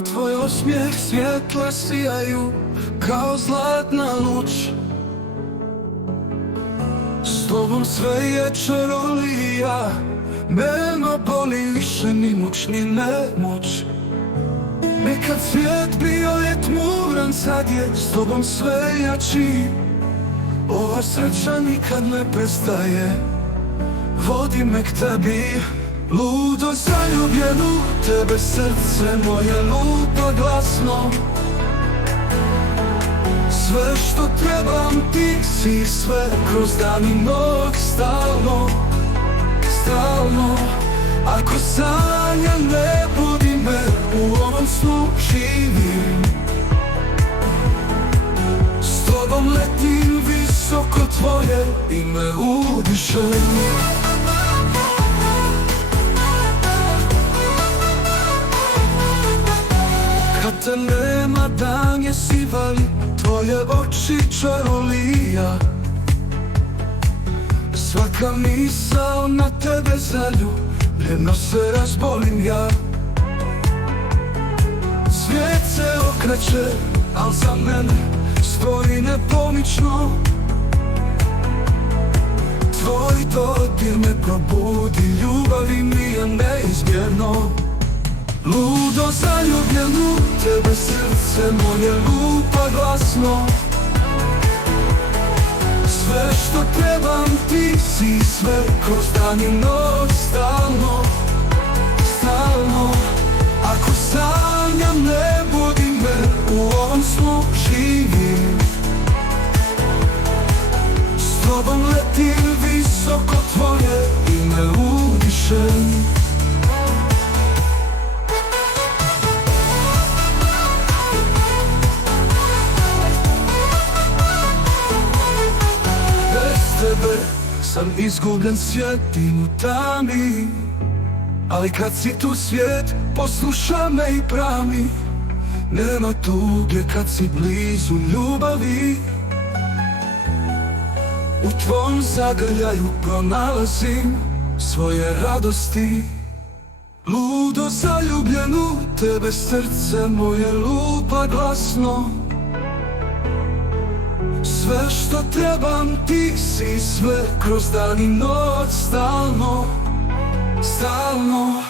a tvoj osmijeh svjetla sijaju kao zlatna luč. S tobom sve je čarolija, nema boli više ni muč ni nemoć. Nekad svijet bio je tmuran, sad je s tobom sve jači. Ova sreća nikad ne prestaje, vodi me k tebi. Ludo zaljubljenu tebe, srce moje lupa glasno. Sve što trebam ti si, sve kroz dan i noć, stalno, stalno. Ako sanjam ne budi me, u ovom snu živim. S tobom letim visoko, tvoje ime udišem. Kad te nema, dan je sivan, tvoje oči čarolija. Svaka misao na tebe zaljubljeno se razbolim ja. Svijet se okreće, al za mene stoji nepomično. Tvoj dodir me probudi, ljubavi mi je neizmjerno. Ludo zaljubljenu tebe, srce moje lupa glasno. Sve što trebam ti si, sve kroz dan i noć, stalno, stalno. Ako sanjam ne budi me, u ovom snu živim. S tobom letim visoko, tvoje ime udišem. Tebe sam izgubljen, sjedim u tami, ali kad si tu svijet posluša me i prami. Nema tuge kad si blizu ljubavi, u tvom zagrljaju pronalazim svoje radosti. Ludo zaljubljenu tebe, srce moje lupa glasno. Sve što trebam ti si, sve kroz dan i noć, stalno, stalno.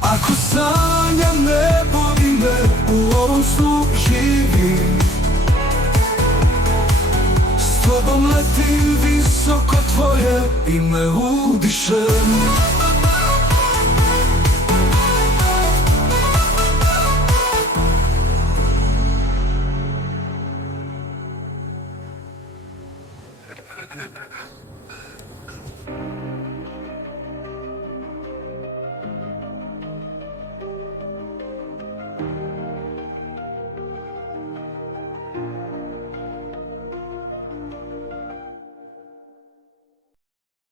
Ako sanjam ne budi me, u ovom snu živim. S tobom letim visoko, tvoje ime udišem.